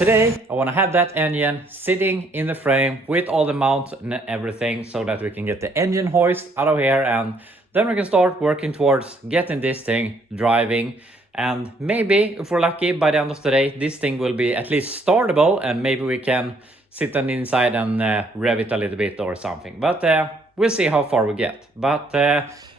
today I want to have that engine sitting in the frame with all the mounts and everything so that we can get the engine hoist out of here, and then we can start working towards getting this thing driving. And maybe if we're lucky, by the end of the day this thing will be at least startable, and maybe we can sit on the inside and rev it a little bit or something. But we'll see how far we get. But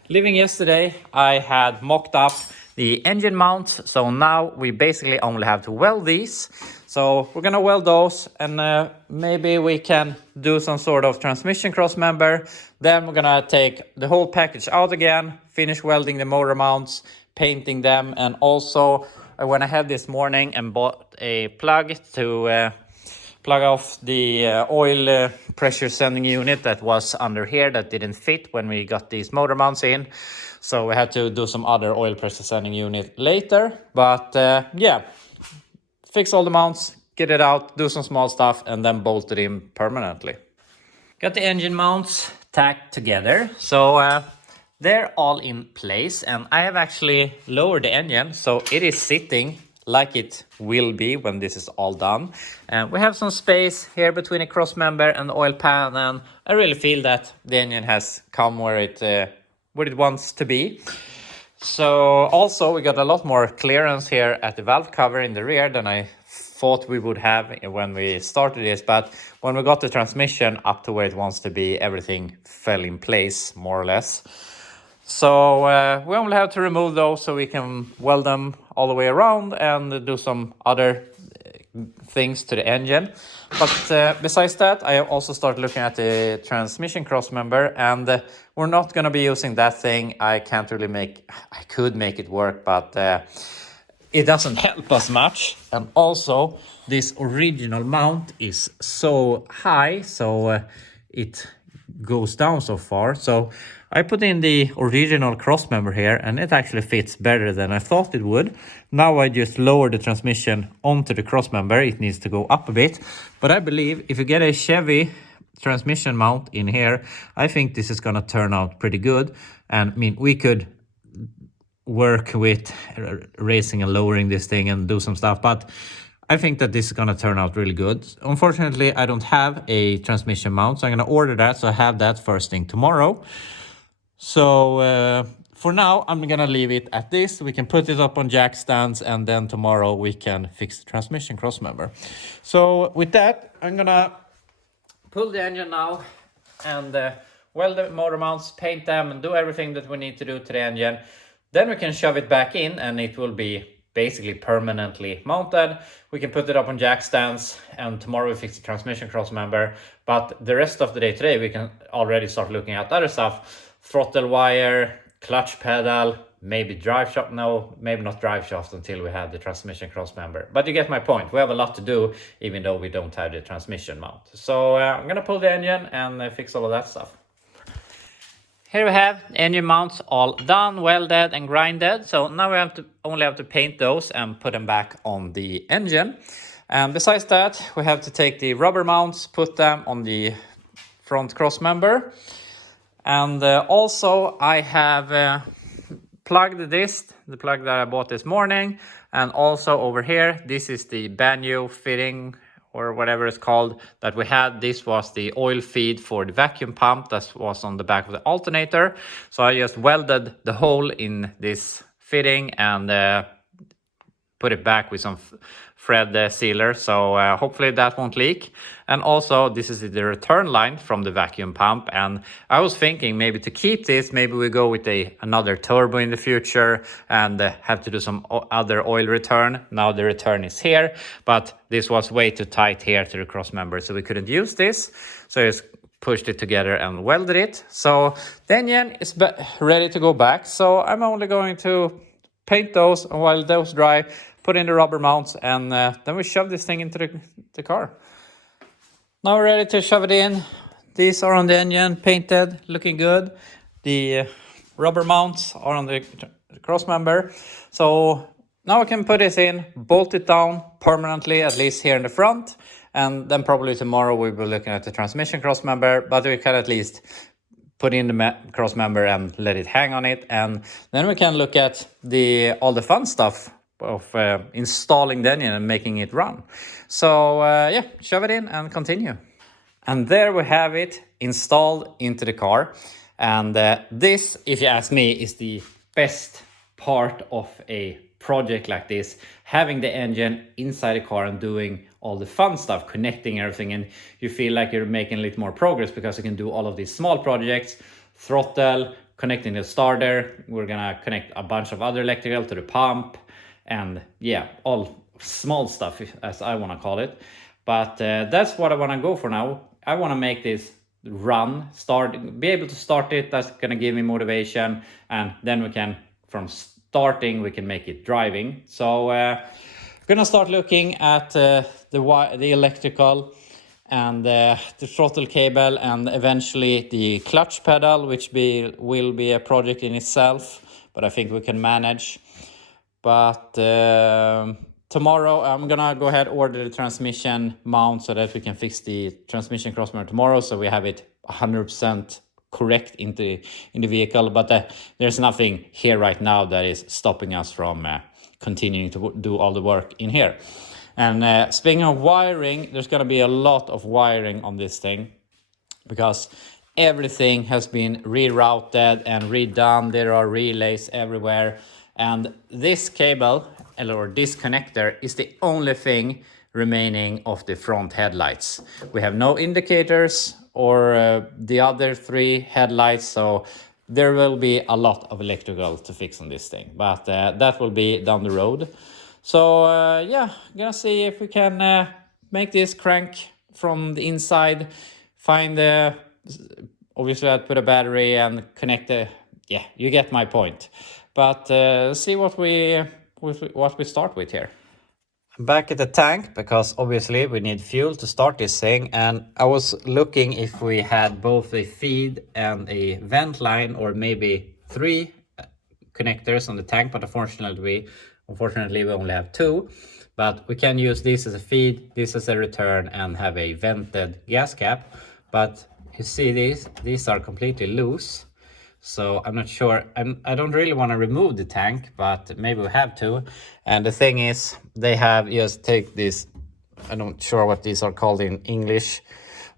leaving yesterday, I had mocked up the engine mounts, so now we basically only have to weld these. So we're gonna weld those, and maybe we can do some sort of transmission cross member. Then we're gonna take the whole package out again, finish welding the motor mounts, painting them, and also I went ahead this morning and bought a plug to plug off the oil pressure sending unit that was under here that didn't fit when we got these motor mounts in. So we had to do some other oil pressure sending unit later. But yeah, fix all the mounts, get it out, do some small stuff, and then bolt it in permanently. Got the engine mounts tacked together. So they're all in place, and I have actually lowered the engine so it is sitting like it will be when this is all done. And we have some space here between the cross member and the oil pan, and I really feel that the engine has come where it wants to be. So also we got a lot more clearance here at the valve cover in the rear than I thought we would have when we started this, but when we got the transmission up to where it wants to be, everything fell in place more or less. So we only have to remove those so we can weld them all the way around and do some other things to the engine. But besides that, I also started looking at the transmission cross member, and we're not going to be using that thing. I could make it work, but it doesn't help us much. And also this original mount is so high, so it goes down so far. So I put in the original cross member here, and it actually fits better than I thought it would. Now I just lower the transmission onto the cross member. It needs to go up a bit, but I believe if you get a Chevy transmission mount in here, I think this is gonna turn out pretty good. And I mean, we could work with raising and lowering this thing and do some stuff, but I think that this is going to turn out really good. Unfortunately, I don't have a transmission mount, so I'm going to order that, so I have that first thing tomorrow. So for now, I'm going to leave it at this. We can put it up on jack stands, and then tomorrow we can fix the transmission cross member. So with that, I'm going to pull the engine now and weld the motor mounts, paint them, and do everything that we need to do to the engine. Then we can shove it back in, and it will be basically permanently mounted. We can put it up on jack stands, and tomorrow we fix the transmission cross member. But the rest of the day today, we can already start looking at other stuff. Throttle wire, clutch pedal, maybe drive shaft. No, maybe not drive shaft until we have the transmission cross member. But you get my point. We have a lot to do, even though we don't have the transmission mount. So I'm gonna pull the engine and fix all of that stuff. Here we have engine mounts all done, welded and grinded. So now we only have to paint those and put them back on the engine. And besides that, we have to take the rubber mounts, put them on the front cross member. And also I have plugged this, the plug that I bought this morning. And also over here, this is the banjo fitting, or whatever it's called, that we had. This was the oil feed for the vacuum pump that was on the back of the alternator. So I just welded the hole in this fitting and put it back with some thread sealer. So hopefully that won't leak. And also this is the return line from the vacuum pump. And I was thinking maybe to keep this, maybe we go with another turbo in the future and have to do some other oil return. Now the return is here, but this was way too tight here to the cross member, so we couldn't use this. So I just pushed it together and welded it. So the engine is ready to go back. So I'm only going to paint those, and while those dry, put in the rubber mounts, and then we shove this thing into the car. Now we're ready to shove it in. These are on the engine, painted, looking good. The rubber mounts are on the cross member. So now we can put this in, bolt it down permanently, at least here in the front. And then probably tomorrow we'll be looking at the transmission cross member, but we can at least put in the cross member and let it hang on it. And then we can look at all the fun stuff installing the engine and making it run. So yeah, shove it in and continue. And there we have it installed into the car. And this, if you ask me, is the best part of a project like this, having the engine inside the car and doing all the fun stuff, connecting everything, and you feel like you're making a little more progress because you can do all of these small projects, throttle, connecting the starter. We're gonna connect a bunch of other electrical to the pump, and yeah, all small stuff, as I want to call it. But that's what I want to go for now. I want to make this run, be able to start it. That's going to give me motivation, and then we can, from starting, we can make it driving. So I'm gonna start looking at the electrical and the throttle cable, and eventually the clutch pedal, which will be a project in itself, but I think we can manage. But tomorrow I'm gonna go ahead order the transmission mount so that we can fix the transmission cross member tomorrow, so we have it 100% correct in the vehicle. But there's nothing here right now that is stopping us from continuing to do all the work in here. And speaking of wiring, there's gonna be a lot of wiring on this thing because everything has been rerouted and redone. There are relays everywhere. And this cable, or this connector, is the only thing remaining of the front headlights. We have no indicators or the other 3 headlights, so there will be a lot of electrical to fix on this thing. But that will be down the road. So yeah, I'm gonna see if we can make this crank from the inside, find the, obviously I'd put a battery and connect the, yeah, you get my point. But see what we start with here. I'm back at the tank because obviously we need fuel to start this thing, and I was looking if we had both a feed and a vent line, or maybe 3 connectors on the tank, but unfortunately we only have 2. But we can use this as a feed, this as a return, and have a vented gas cap. But you see these are completely loose. So I'm not sure, I don't really want to remove the tank, but maybe we have to. And the thing is, they have just take this, I'm not sure what these are called in English,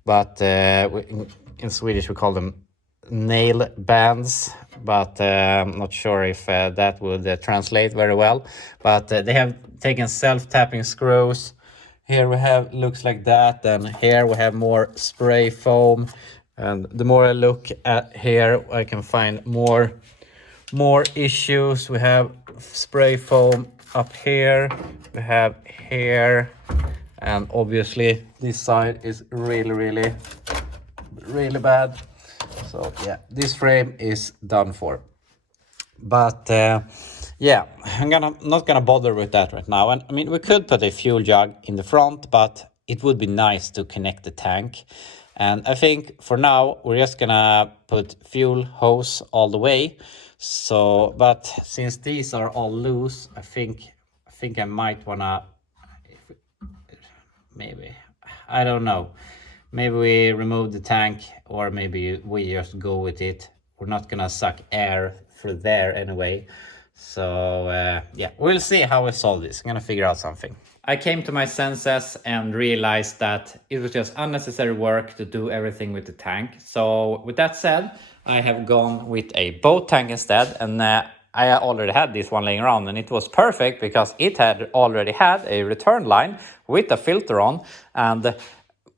but in Swedish we call them nail bands, but I'm not sure if that would translate very well. But they have taken self-tapping screws. Here we have, looks like that, and here we have more spray foam. And the more I look at here, I can find more issues. We have spray foam up here, we have here, and obviously this side is really bad. So yeah, this frame is done for. But yeah, I'm not gonna bother with that right now. And I mean, we could put a fuel jug in the front, but it would be nice to connect the tank. And I think for now we're just gonna put fuel hose all the way. So, but since these are all loose, I think I might wanna, maybe, I don't know, maybe we remove the tank, or maybe we just go with it. We're not gonna suck air through there anyway. So yeah, we'll see how we solve this. I'm gonna figure out something. I came to my senses and realized that it was just unnecessary work to do everything with the tank. So with that said, I have gone with a boat tank instead, and I already had this one laying around, and it was perfect because it had already had a return line with a filter on. And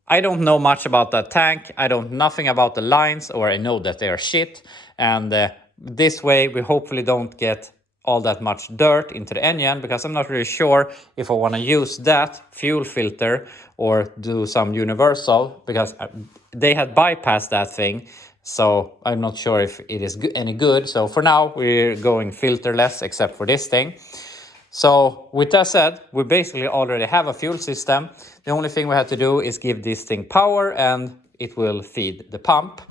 I don't know much about that tank. I don't nothing about the lines, or I know that they are shit. And this way we hopefully don't get all that much dirt into the engine, because I'm not really sure if I want to use that fuel filter or do some universal, because they had bypassed that thing. So I'm not sure if it is any good. So for now we're going filterless, except for this thing. So with that said, we basically already have a fuel system. The only thing we have to do is give this thing power, and it will feed the pump.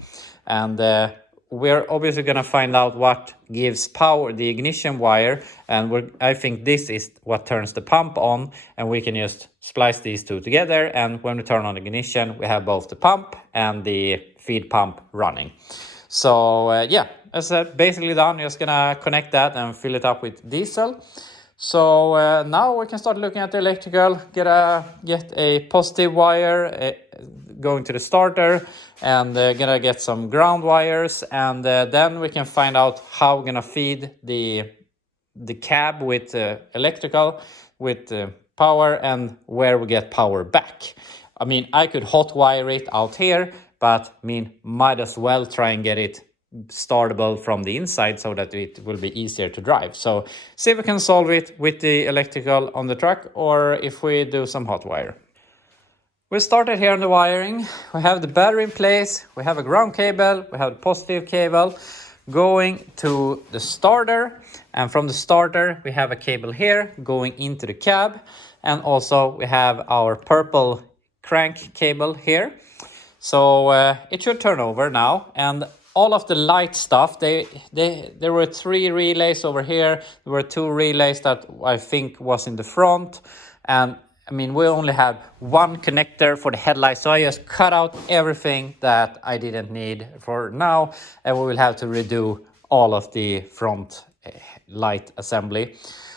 And we're obviously going to find out what gives power, the ignition wire, and I think this is what turns the pump on, and we can just splice these two together, and when we turn on ignition, we have both the pump and the feed pump running. So yeah, as I said, basically done. Just gonna connect that and fill it up with diesel. So now we can start looking at the electrical, get a positive wire going to the starter, and gonna get some ground wires, and then we can find out how we're gonna feed the cab with electrical, with power, and where we get power back. I mean, I could hot wire it out here, but I mean, might as well try and get it startable from the inside so that it will be easier to drive. So see if we can solve it with the electrical on the truck, or if we do some hot wire. We started here on the wiring. We have the battery in place, we have a ground cable, we have the positive cable going to the starter, and from the starter we have a cable here going into the cab, and also we have our purple crank cable here. So it should turn over now, and all of the light stuff, there were 3 relays over here. There were 2 relays that I think was in the front, and I mean, we only have 1 connector for the headlight, so I just cut out everything that I didn't need for now, and we will have to redo all of the front light assembly.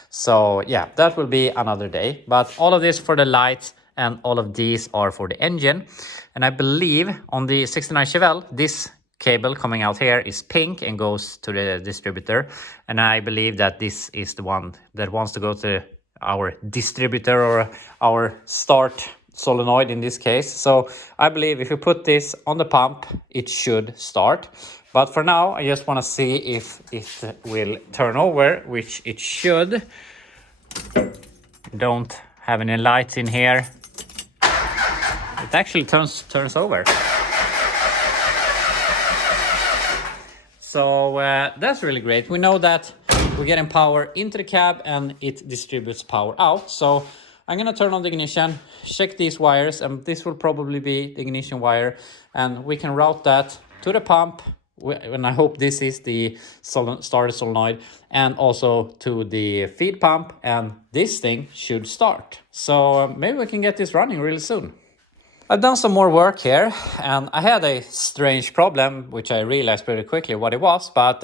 So yeah, that will be another day, but all of this for the lights, and all of these are for the engine. And I believe on the 69 Chevelle, this cable coming out here is pink and goes to the distributor, and I believe that this is the one that wants to go to our distributor, or our start solenoid in this case. So I believe if you put this on the pump, it should start. But for now, I just want to see if it will turn over, which it should. Don't have any lights in here. It actually turns over. So that's really great. We know that we're getting power into the cab and it distributes power out. So I'm gonna turn on the ignition, check these wires, and this will probably be the ignition wire, and we can route that to the pump, and I hope this is the starter solenoid, and also to the feed pump, and this thing should start. So maybe we can get this running really soon. I've done some more work here, and I had a strange problem, which I realized pretty quickly what it was, but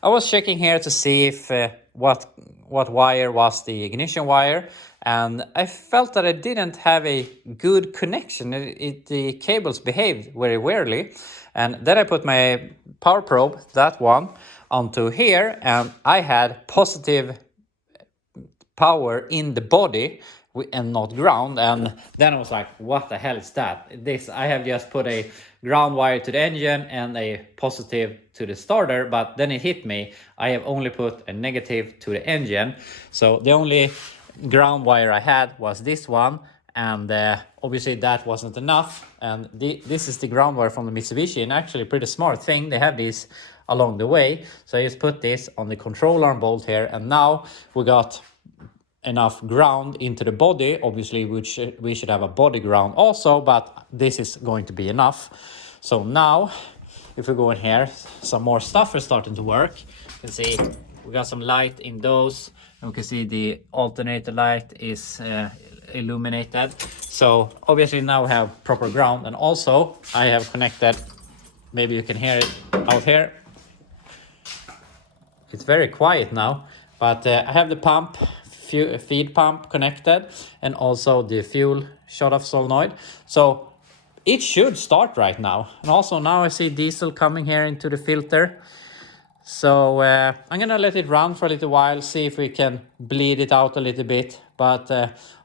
I was checking here to see if what wire was the ignition wire, and I felt that I didn't have a good connection. The cables behaved very weirdly, and then I put my power probe, that one, onto here, and I had positive power in the body and not ground, and then I was like, what the hell is that? I have just put a ground wire to the engine and a positive to the starter, but then it hit me. I have only put a negative to the engine, so the only ground wire I had was this one, and obviously that wasn't enough. And this is the ground wire from the Mitsubishi, and actually a pretty smart thing, they have these along the way. So I just put this on the control arm bolt here, and now we got enough ground into the body. Obviously we should have a body ground also, but this is going to be enough. So now if we go in here, some more stuff is starting to work. You can see we got some light in those, and we can see the alternator light is illuminated. So obviously now we have proper ground, and also I have connected, maybe you can hear it out here, it's very quiet now, but I have the pump, feed pump connected, and also the fuel shut off solenoid, so it should start right now. And also now I see diesel coming here into the filter, so I'm gonna let it run for a little while, see if we can bleed it out a little bit. But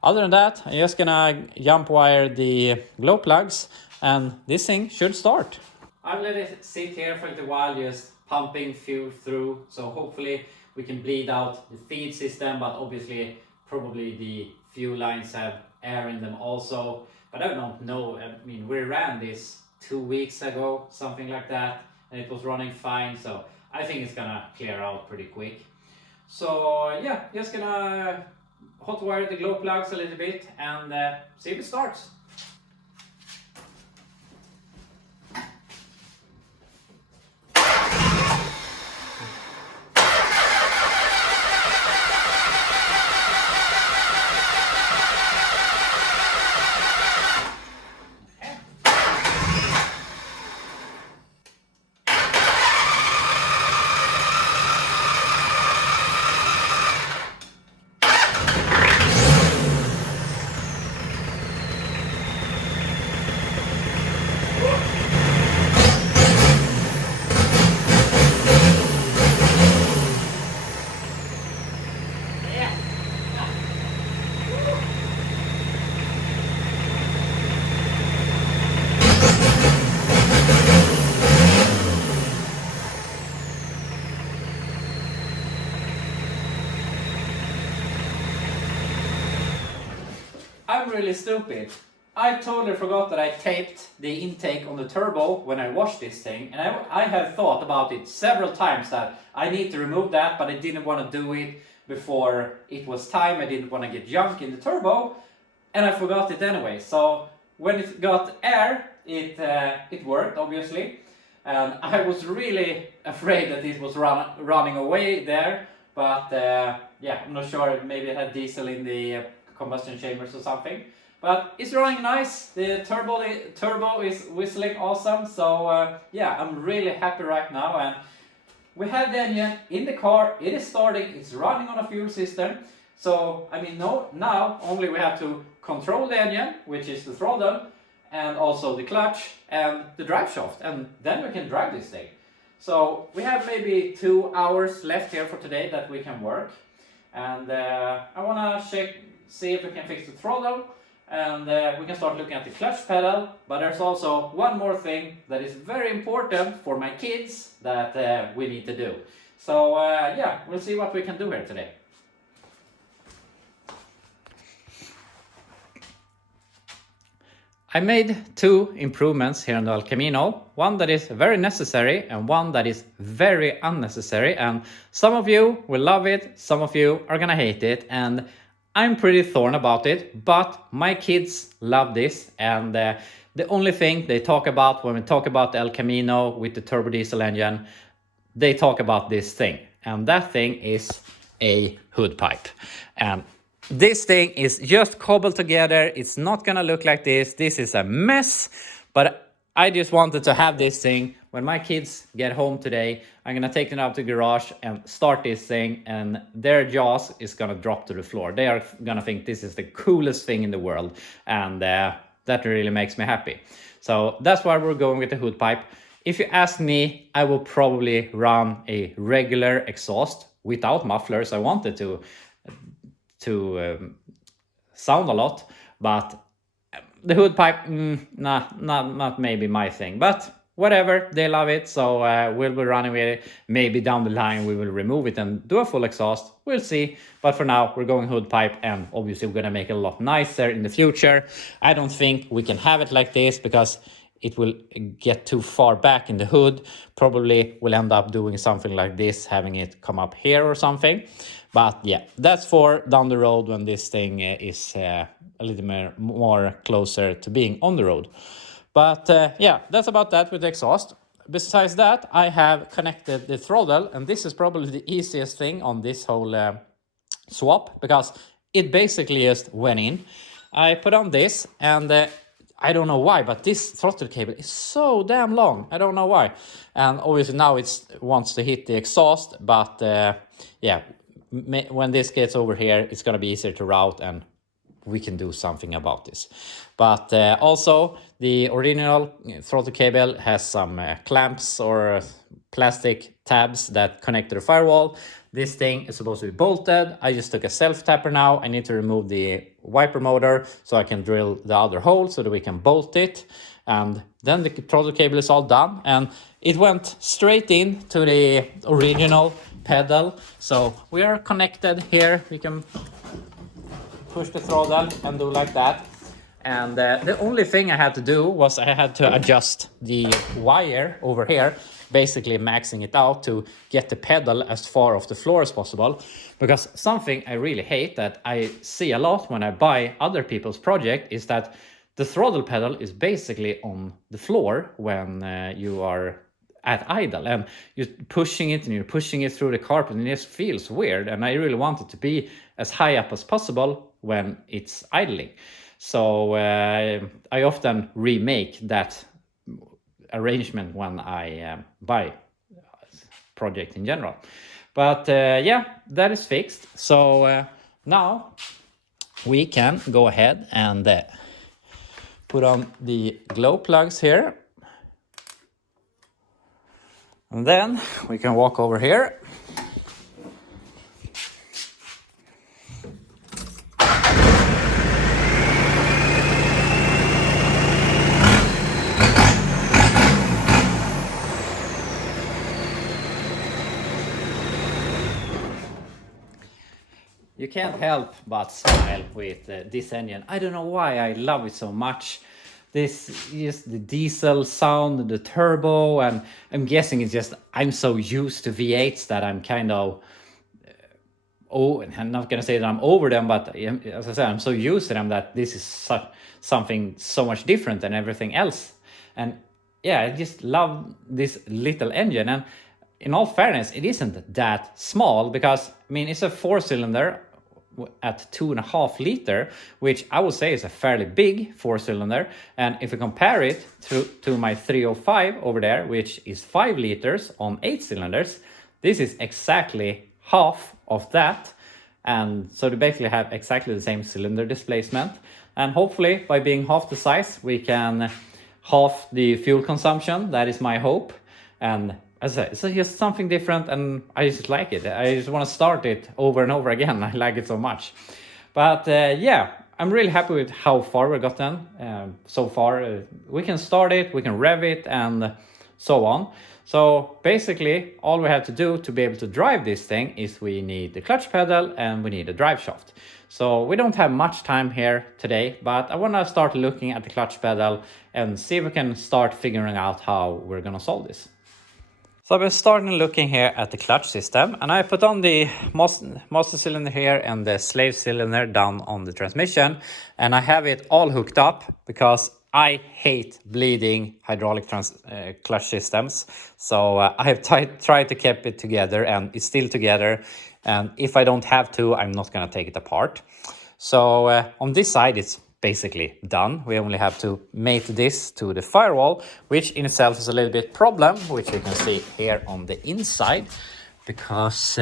other than that, I'm just gonna jump wire the glow plugs, and this thing should start. I've let it sit here for a little while, just pumping fuel through, so hopefully we can bleed out the feed system, but obviously probably the fuel lines have air in them also. But I don't know, I mean, we ran this 2 weeks ago, something like that, and it was running fine, so I think it's gonna clear out pretty quick. So yeah, just gonna hot wire the glow plugs a little bit and see if it starts. really stupid. I totally forgot that I taped the intake on the turbo when I washed this thing, and I have thought about it several times that I need to remove that, but I didn't want to do it before it was time. I didn't want to get junk in the turbo, and I forgot it anyway. So when it got air, it worked, obviously, and I was really afraid that it was running away there, but yeah, I'm not sure, maybe it had diesel in the combustion chambers or something. But it's running nice. The turbo is whistling awesome. So yeah, I'm really happy right now. And we have the engine in the car. It is starting. It's running on a fuel system. So I mean, now only we have to control the engine, which is the throttle, and also the clutch and the drive shaft, and then we can drive this thing. So we have maybe 2 hours left here for today that we can work. And I want to see if we can fix the throttle. And we can start looking at the clutch pedal, but there's also one more thing that is very important for my kids that we need to do. So yeah, we'll see what we can do here today. I made 2 improvements here on the El Camino, one that is very necessary and one that is very unnecessary, and some of you will love it, some of you are gonna hate it, and I'm pretty torn about it, but my kids love this, and the only thing they talk about when we talk about the El Camino with the turbo diesel engine, they talk about this thing, and that thing is a hood pipe. And this thing is just cobbled together. It's not gonna look like this. This is a mess, but I just wanted to have this thing. When my kids get home today, I'm gonna take them out to the garage and start this thing, and their jaws is gonna drop to the floor. They are gonna think this is the coolest thing in the world, and that really makes me happy. So that's why we're going with the hood pipe. If you ask me, I will probably run a regular exhaust without mufflers. I wanted to sound a lot, but the hood pipe, not maybe my thing, but whatever, they love it, so we'll be running with it. Maybe down the line we will remove it and do a full exhaust, we'll see, but for now we're going hood pipe, and obviously we're gonna make it a lot nicer in the future. I don't think we can have it like this because it will get too far back in the hood. Probably we'll end up doing something like this, having it come up here or something. But yeah, that's for down the road when this thing is a little more closer to being on the road. But yeah, that's about that with the exhaust. Besides that, I have connected the throttle, and this is probably the easiest thing on this whole swap, because it basically just went in. I put on this, and I don't know why, but this throttle cable is so damn long. I don't know why. And obviously now it wants to hit the exhaust, but yeah, when this gets over here, it's gonna be easier to route, and we can do something about this. But also the original throttle cable has some clamps or plastic tabs that connect to the firewall. This thing is supposed to be bolted. I just took a self tapper now. I need to remove the wiper motor so I can drill the other hole so that we can bolt it. And then the throttle cable is all done, and it went straight in to the original pedal. So we are connected here. We can push the throttle and do like that. And the only thing I had to do was I had to adjust the wire over here, basically maxing it out to get the pedal as far off the floor as possible. Because something I really hate that I see a lot when I buy other people's project is that the throttle pedal is basically on the floor when you are at idle, and you're pushing it and you're pushing it through the carpet, and it just feels weird. And I really want it to be as high up as possible when it's idling. So I often remake that arrangement when I buy project in general. But yeah, that is fixed. So now we can go ahead and put on the glow plugs here. And then we can walk over here. You can't help but smile with this engine. I don't know why I love it so much. This is the diesel sound, the turbo, and I'm guessing it's just I'm so used to V8s that I'm kind of, oh, I'm not gonna say that I'm over them, but as I said, I'm so used to them that this is something so much different than everything else. And yeah, I just love this little engine. And in all fairness, it isn't that small because I mean it's a 4-cylinder at 2.5 liter, which I would say is a fairly big 4-cylinder. And if we compare it to my 305 over there, which is 5 liters on 8 cylinders, this is exactly half of that. And so they basically have exactly the same cylinder displacement. And hopefully by being half the size, we can half the fuel consumption. That is my hope. And as I said, it's just something different, and I just like it. I just want to start it over and over again. I like it so much. But yeah, I'm really happy with how far we got then so far. We can start it, we can rev it, and so on. So basically, all we have to do to be able to drive this thing is we need the clutch pedal and we need a drive shaft. So we don't have much time here today, but I want to start looking at the clutch pedal and see if we can start figuring out how we're going to solve this. So I've been starting looking here at the clutch system, and I put on the master cylinder here and the slave cylinder down on the transmission, and I have it all hooked up because I hate bleeding hydraulic clutch systems. So I have tried to keep it together, and it's still together. And if I don't have to, I'm not going to take it apart. So on this side, it's basically done. We only have to mate this to the firewall, which in itself is a little bit problem, which you can see here on the inside, because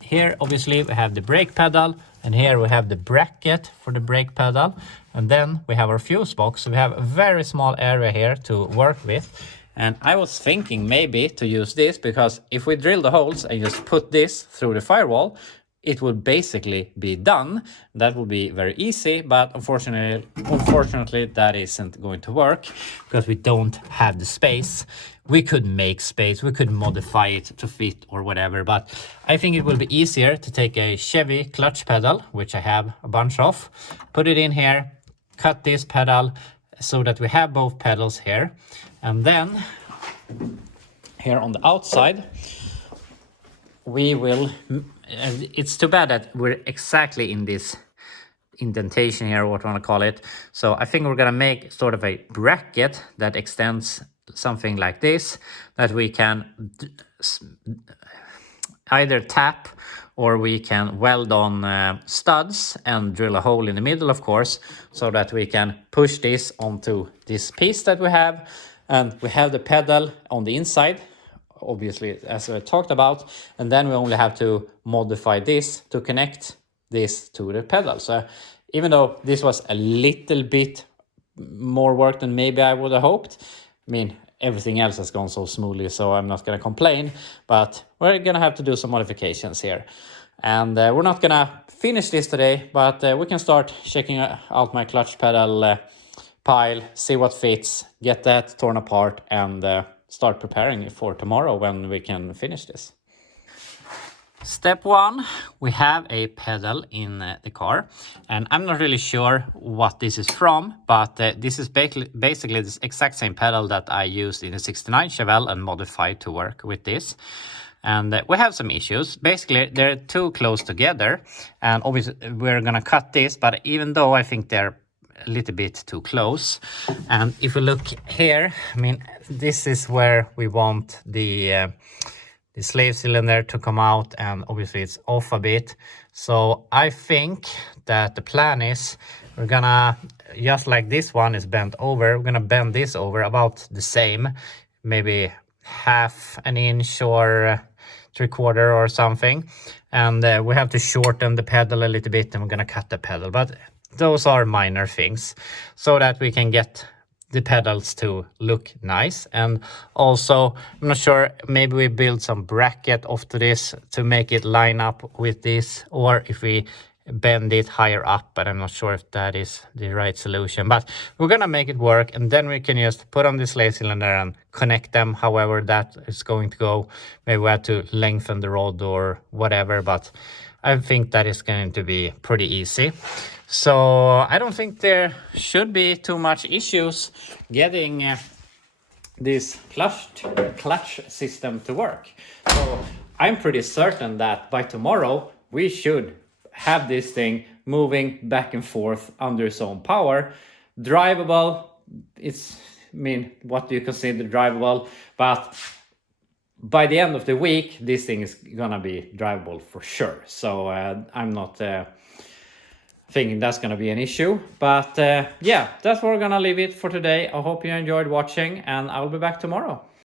here obviously we have the brake pedal, and here we have the bracket for the brake pedal, and then we have our fuse box. So we have a very small area here to work with. And I was thinking maybe to use this, because if we drill the holes and just put this through the firewall, it would basically be done. That would be very easy, but unfortunately that isn't going to work because we don't have the space. We could make space, we could modify it to fit or whatever, but I think it will be easier to take a Chevy clutch pedal, which I have a bunch of, put it in here, cut this pedal so that we have both pedals here, and then here on the outside we will, it's too bad that we're exactly in this indentation here, what I want to call it. So I think we're going to make sort of a bracket that extends something like this, that we can either tap or we can weld on studs and drill a hole in the middle, of course, so that we can push this onto this piece that we have. And we have the pedal on the inside, obviously, as I talked about, and then we only have to modify this to connect this to the pedal. So even though this was a little bit more work than maybe I would have hoped, I mean, everything else has gone so smoothly, so I'm not going to complain, but we're going to have to do some modifications here. And we're not going to finish this today, but we can start checking out my clutch pedal pile, see what fits, get that torn apart, and start preparing for tomorrow when we can finish this. Step one, we have a pedal in the car, and I'm not really sure what this is from, but this is basically this exact same pedal that I used in the 69 Chevelle and modified to work with this. And we have some issues. Basically, they're too close together, and obviously we're gonna cut this, but even though I think they're a little bit too close. And if we look here, I mean, this is where we want the slave cylinder to come out, and obviously it's off a bit. So I think that the plan is we're gonna, just like this one is bent over, we're gonna bend this over about the same, maybe half an inch or 3/4 or something. And we have to shorten the pedal a little bit, and we're gonna cut the pedal. But those are minor things, so that we can get the pedals to look nice. And also, I'm not sure, maybe we build some bracket after this to make it line up with this, or if we bend it higher up, but I'm not sure if that is the right solution. But we're gonna make it work, and then we can just put on the slave cylinder and connect them however that is going to go. Maybe we have to lengthen the rod or whatever, but I think that is going to be pretty easy. So I don't think there should be too much issues getting this clutch system to work. So I'm pretty certain that by tomorrow we should have this thing moving back and forth under its own power. Drivable, what do you consider drivable? But by the end of the week, this thing is gonna be drivable for sure. So I'm not thinking that's gonna be an issue. But yeah, that's where we're gonna leave it for today. I hope you enjoyed watching, and I'll be back tomorrow.